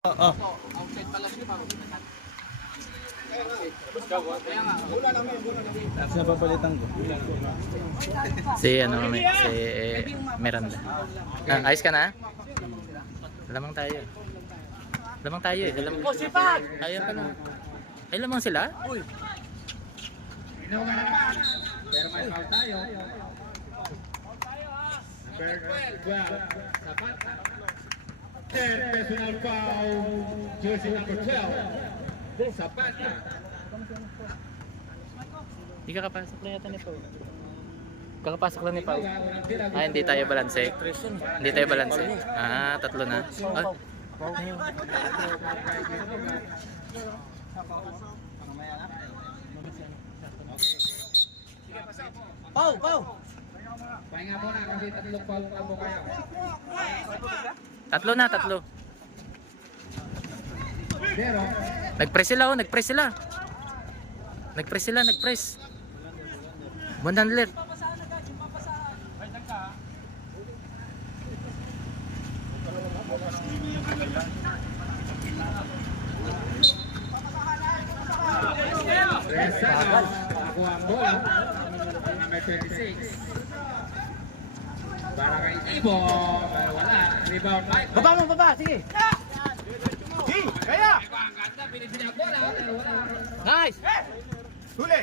Oo. Outside pala siya, bago pinatan. Kasi napapalitan ko. Si Miranda. Ayos ka na? Lamang tayo. Lamang tayo eh. Lamang. Oh, sipag! Ayun ka na. Ay, lamang sila? Uy! Pero may foul tayo. Number 12, Sapat. And personal foul, jersey number 12, Sapat. Hindi kakapasok na yata ni Pau. Kakapasok lang ni Pau. Ah, hindi tayo balanse. Hindi tayo balanse. Ah, tatlo na. Ah. Pau! Pau! Pahinga muna kasi tatlong foul pa po kayo. Tatlo na, tatlo. Pero, Nag-press sila oh, nag-press sila. Nag-press sila, nag-press. Bandandler. Resano, nakuha ang bola. Number 26. Para kay Ibo, pero wala. Rebound Mike. Baba mo, baba! Sige! Sige! Kaya! Ang ganda, pinipili ang bola, pero wala. Nice! Huli!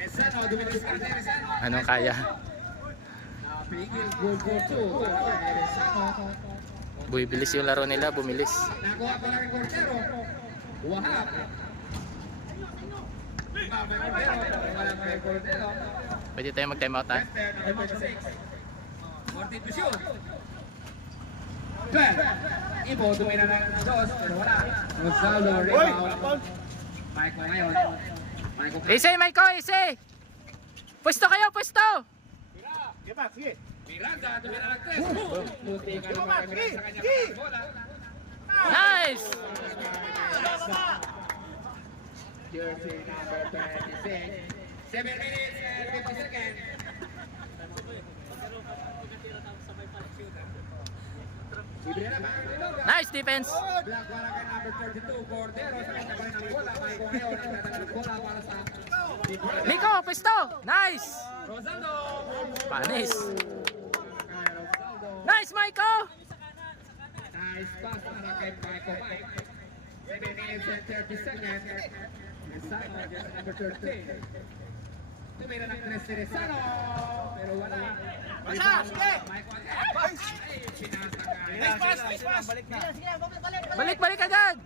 Resano, dumilis ka rin Resano. Anong kaya? Pigil, goal for 2. Para kay Resano. Bumibilis yung laro nila, bumilis. Nakuha pa ng Cordero. Wahab. May Cordero, wala may Cordero. Pwede tayo mag-time out ha? Number 26. Morty to shoot. 12. Ibo, tumira ng dos, pero wala. Rosaldo, rebound. Michael ngayon. Michael Ise, Maiko, ise! Pwesto kayo, pwesto! Sige, sige. Miranda, tumira ng 3. Buti ka naman kami sa kanya bola. Nice! Jersey number 26. 7 minutes and 50 seconds. Libre na ba? Nice defense! Black para kay number 32, Cordero. Sa kanya pa rin ang bola. Michael ngayon, nagdadala ng bola para sa Nico, pwesto! Nice! Rosaldo. Panis! Kay Rosaldo. Nice, Maiko! Nice pass para kay Michael Mike. 7 minutes and 30 seconds. Resano, jersey number 13. Tumira ng 3 si Resano. Pero wala. Basa! Sige! Michael again. Ay, sinasakay. Nice pass! Nice pass! Balik na! Sige, balik! Balik, balik agad!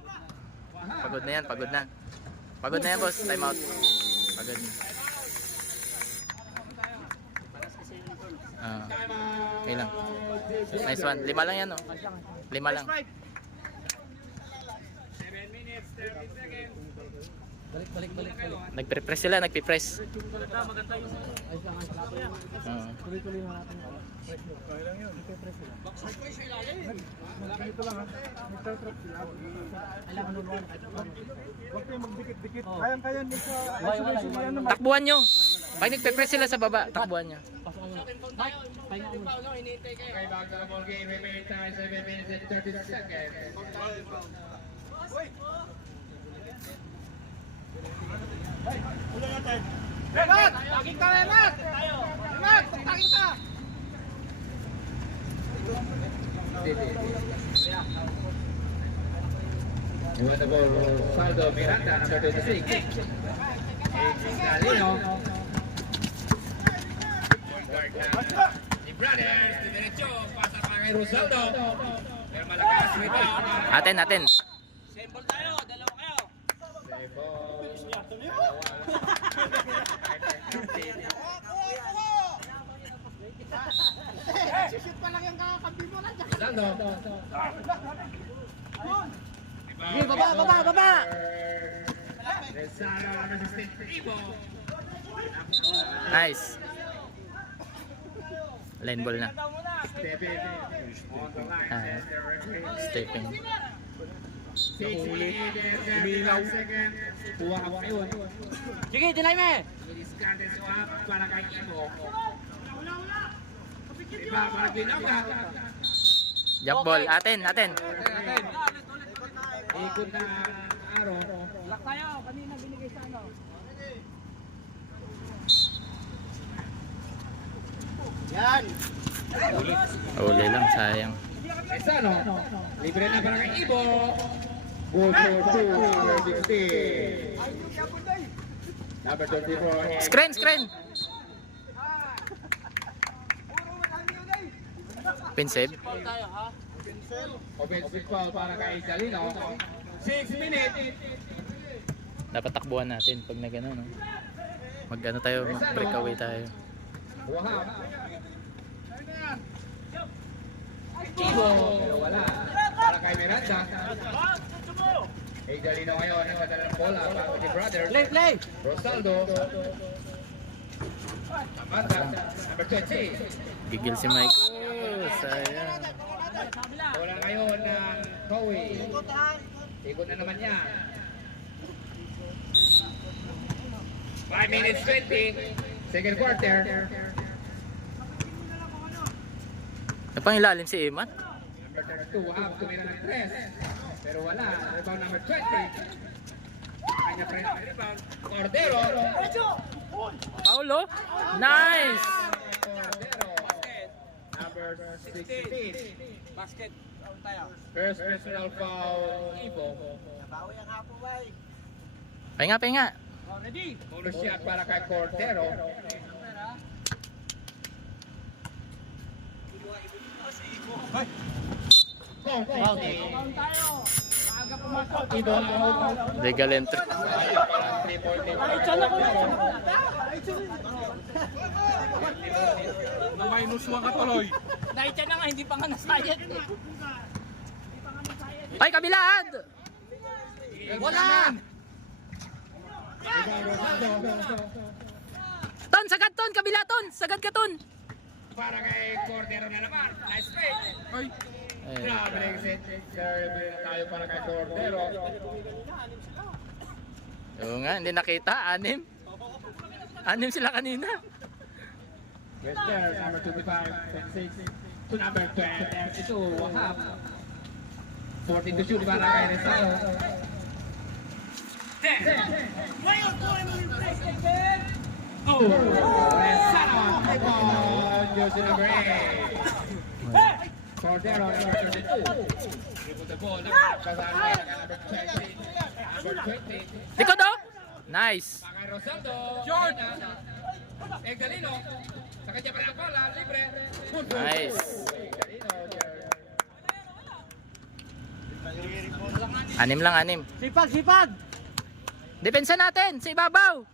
Pagod na yan, pagod na. Pagod na yan, boss. Time out. Pagod na. Ah, okay lang. Nice one. 5 lang yan, oh. 5 lang. 7 minutes, 30 seconds. Nagpe-press sila, nagpe-press. Ito lang ha. Nagtatrap sila. Huwag kayong magdikit-dikit. Kayang-kaya nyo sa isolation na yan. Takbuhan nyo. Pag nagpe-press sila sa baba, takbuhan nyo. Okay, back to the ball game. Remaining time, 7 minutes and 30 seconds. Renat! Taging ka, Renat! Renat! Taging ka! You want the ball, Rosaldo Miranda, number 26. Galino. Ni Brothers, de derecho, pasa para kay Rosaldo. Pero malakas, rebound. Atin. Symbol tayo! Dalawa kayo! Shoot pa lang yung kakakampi mo lang dyan! Rosaldo. Sige, baba! Resano, number 16, Ibo. Nice. Line ball na. Stepping on the line. Ah, stepping. 6 minutes and 35 seconds. Kuha ka pa yun. Sige, deny me! Diskarte swap para kay Ibo. Iba para ginawa. Jump ball. Atin. Ikot na araw. Lock tayo. Kanina binigay sa ano. Yan. Uli lang, sayang. Sano. Libre na para kay Ibo. 4-4-2. Number 24. Screen. Pin save. Offensive foul para kay Dalino. 6 minutes. Dapat takbuhan natin pag na gano'n, no? Mag-ano tayo, mag-breakaway tayo. Wahab. Ibo. Wala. Para kay Miranda. Kay Dalino ngayon. Nagpadala ng bola para kay brother. Play. Rosaldo. Amanda. Number 20. Gigil si Mike. Oh, sayang. Wala ngayon ng Kowi. Ikot na naman niya. 5 minutes 20. Second quarter. Napangilalim si Emat. Number 32, Wahab, tumira ng 3. Pero wala. Rebound number 20. Kanya pa rin ang rebound. Cordero. Paulo. Nice! Cordero. Number 16. Basket. Tayo. First personal foul, Ibo. Nabawi ang hapon, bay. Pahinga. Ready? Bonus shot para kay Cordero. Down tayo. Maaga pumasok. Ibo out. Legal entry. Parang 3-point. Na minus 1 ka tuloy. Dahil siya na nga, hindi pa nga nasayad. Ay, kabilad! Wala! Ton, sagad ton, kabila ton, sagad ka ton. Para kay Cordero na naman. Nice play. Ay. Grabe na yung set. Serve na tayo para kay Cordero. Oo nga, hindi nakita, 6. 6 sila kanina. Wester, number 25, 10-6 to number 12. Ito, Wahab. 14 to shoot para kay Rizal. 10. Oh, Rizal. Jose number 8. Cordero, number 32. Dribble the ball. Kasama kay number 20. Number 20. Likod oh! Nice! Kay Rosaldo. Short. Galino. Sa kanya pa ng bola, libre. Nice! Galino. 6 lang, 6. Sipag! Depensa natin, sa ibabaw!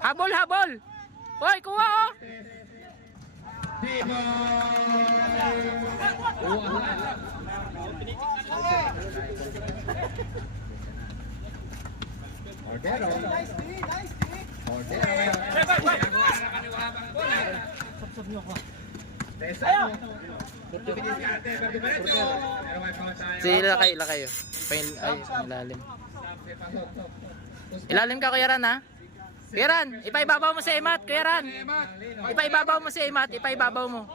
Habol! Hoy, kuha oh! Dibo! Cordero. Cordero. Si lakay oh. Ay, ilalim. Ilalim ka, Kuya Ran, ha? Kuya Ran, ipaibabaw mo si Emat, Kuya Ran. Ipaibabaw mo si Emat, ipaibabaw mo.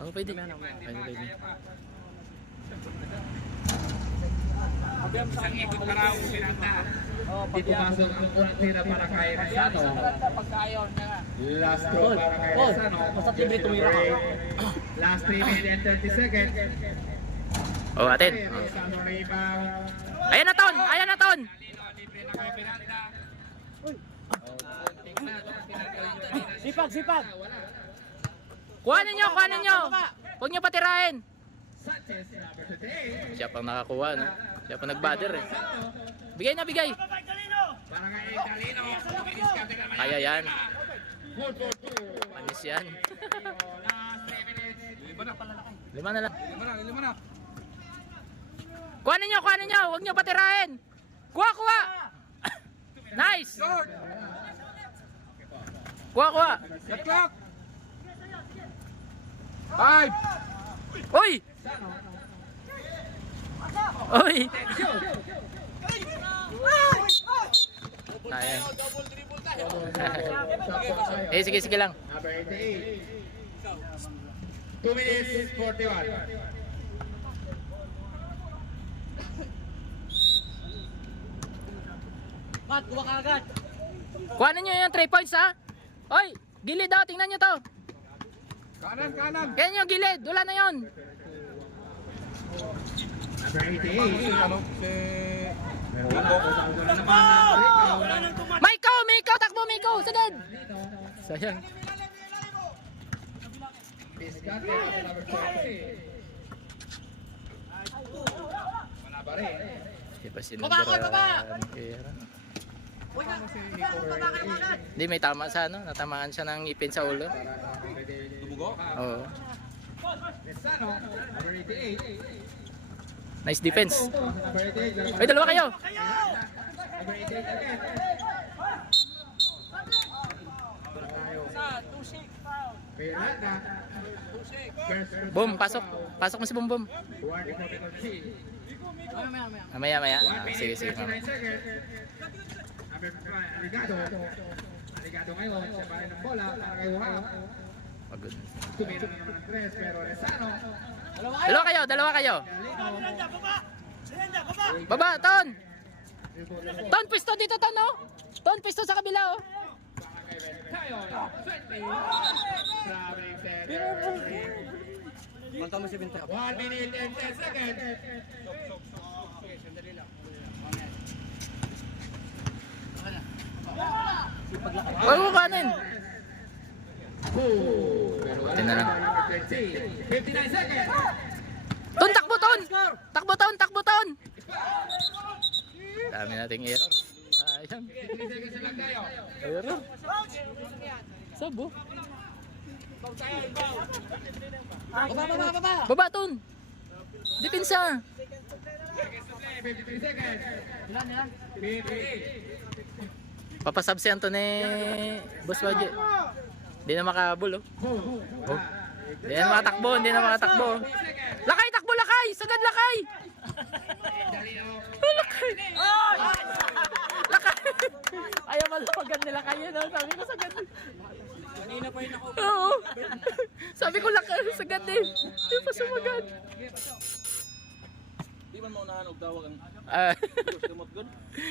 Oh, pwede. Pwede. Isang ikot ka raw, pinanda. Di pumasok ang unang tira para kay Rezano. Last throw para kay Rezano. Last 3 minutes and 30 seconds. Oh, atin. Rezano rebound. Ayan na ton! Ayan na ton! Libre na kay Pinanda. Sipag! Kuhanin nyo! Huwag nyo patirahin! Sanchez, number 28. Siya pang nakakuha, no? Siya pang nag-bother, eh. Bigay na, bigay! Para kay Galino. Diskarte naman Kaya yan. 4-4-2. Panis yan. Last 3 minutes. 5 na lang. Lima na. Kuhanin nyo! Huwag nyo patirahin! Kuha! Nice! Kuha! The clock! 5! Uy! Sayang. Double dribble tayo. Eh, sige, sige lang. Number 88. 2 minutes 41. Mat, kuha ka agad. Kuhanin nyo yung 3 points, ha? Oy, gilid daw. Tingnan nyo to. Kanan, kanan. Yan yung gilid. Wala na yun. Number 88. Ano? Si... Maiko! Maiko! Takbo, Maiko! Sagad! Sayang. Piscate at number 20. Wala pa rin. Di ba sinundaran? Hindi, may tama sa ano. Natamaan siya ng ipin sa ulo. Tumugo? Oo. Lesano, number 88. Nice defense. Number 88. Ay, dalawa kayo! Number 88 again. Miranda. Boom, pasok. Pasok mo si Boom Boom. Warning for penalty. Mamaya, maya. 1 Ah, minute sige, sige. 39 seconds. Number 5, Aligado. Aligado ngayon, siya pa rin ang bola. Para kay Wahab. Pagod. Tumira na naman ang tres, pero Lesano. Dalawa kayo, dalawa kayo. Baba, Ton! Ton, pwesto dito, Ton, oh! Ton, pwesto sa kabila, oh! Tayo, 20. Grabe yung center. Manta mo si Bintay. 1 minute and 10 seconds. Huwag mo kanin! Pero Ito na lang. number 20. 59 seconds. Ton, takbo, Ton! Takbo, Ton! Takbo, Ton! Dami nating error. Sayang. 3 seconds na lang tayo. Error. Sabo. Baba, Ton! Depensa! 53 seconds. 58. Papasab si Anton Boss Baje. Hindi na makabul, oh. Oh. Hindi na makatakbo, hindi na makatakbo. Lakay, takbo, lakay! Sagad, lakay! Oh, lakay! Lakay! Ayaw malapagan nila kayo, no? Sabi ko sagad. Kanina pa yun ako. Oo. Sabi ko lakay, sagad eh. Hindi pa sumagad. Di man maunahan og dawag ang Ah. gamot good.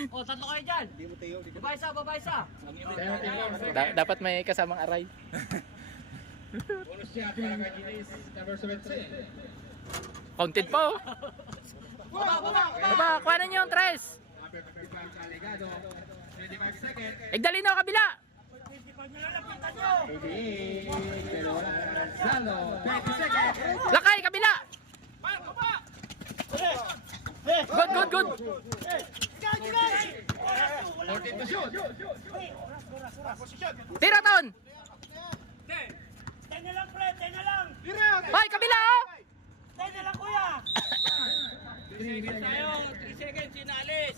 Oh, tatlo kayo dyan. Di mo tayo. Di Baba isa, baba isa. Ang imig. Dapat may kasamang aray. Bonus shot para kay Ginis, number 17. Counted pa, oh. Baba, baba. Baba, kuha na niyo yung tres. Number 55 Aligado. 25 seconds. Igdali na, kabila. 88. Pero wala na naman Salo. 20 seconds. Lakay, kabila. Good, good, good. 14 to shoot. Tira, Ton. Tenga lang, pre. Tenga lang. Hoy, kabila, oh. Tenga lang, kuya. 3 minutes tayo. 3 seconds, sinalis.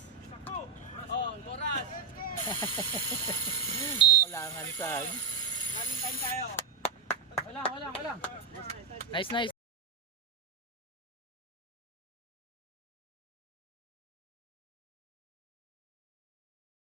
Oh, Boras. Kulangan sa... Running time tayo. Wala. Nice, nice.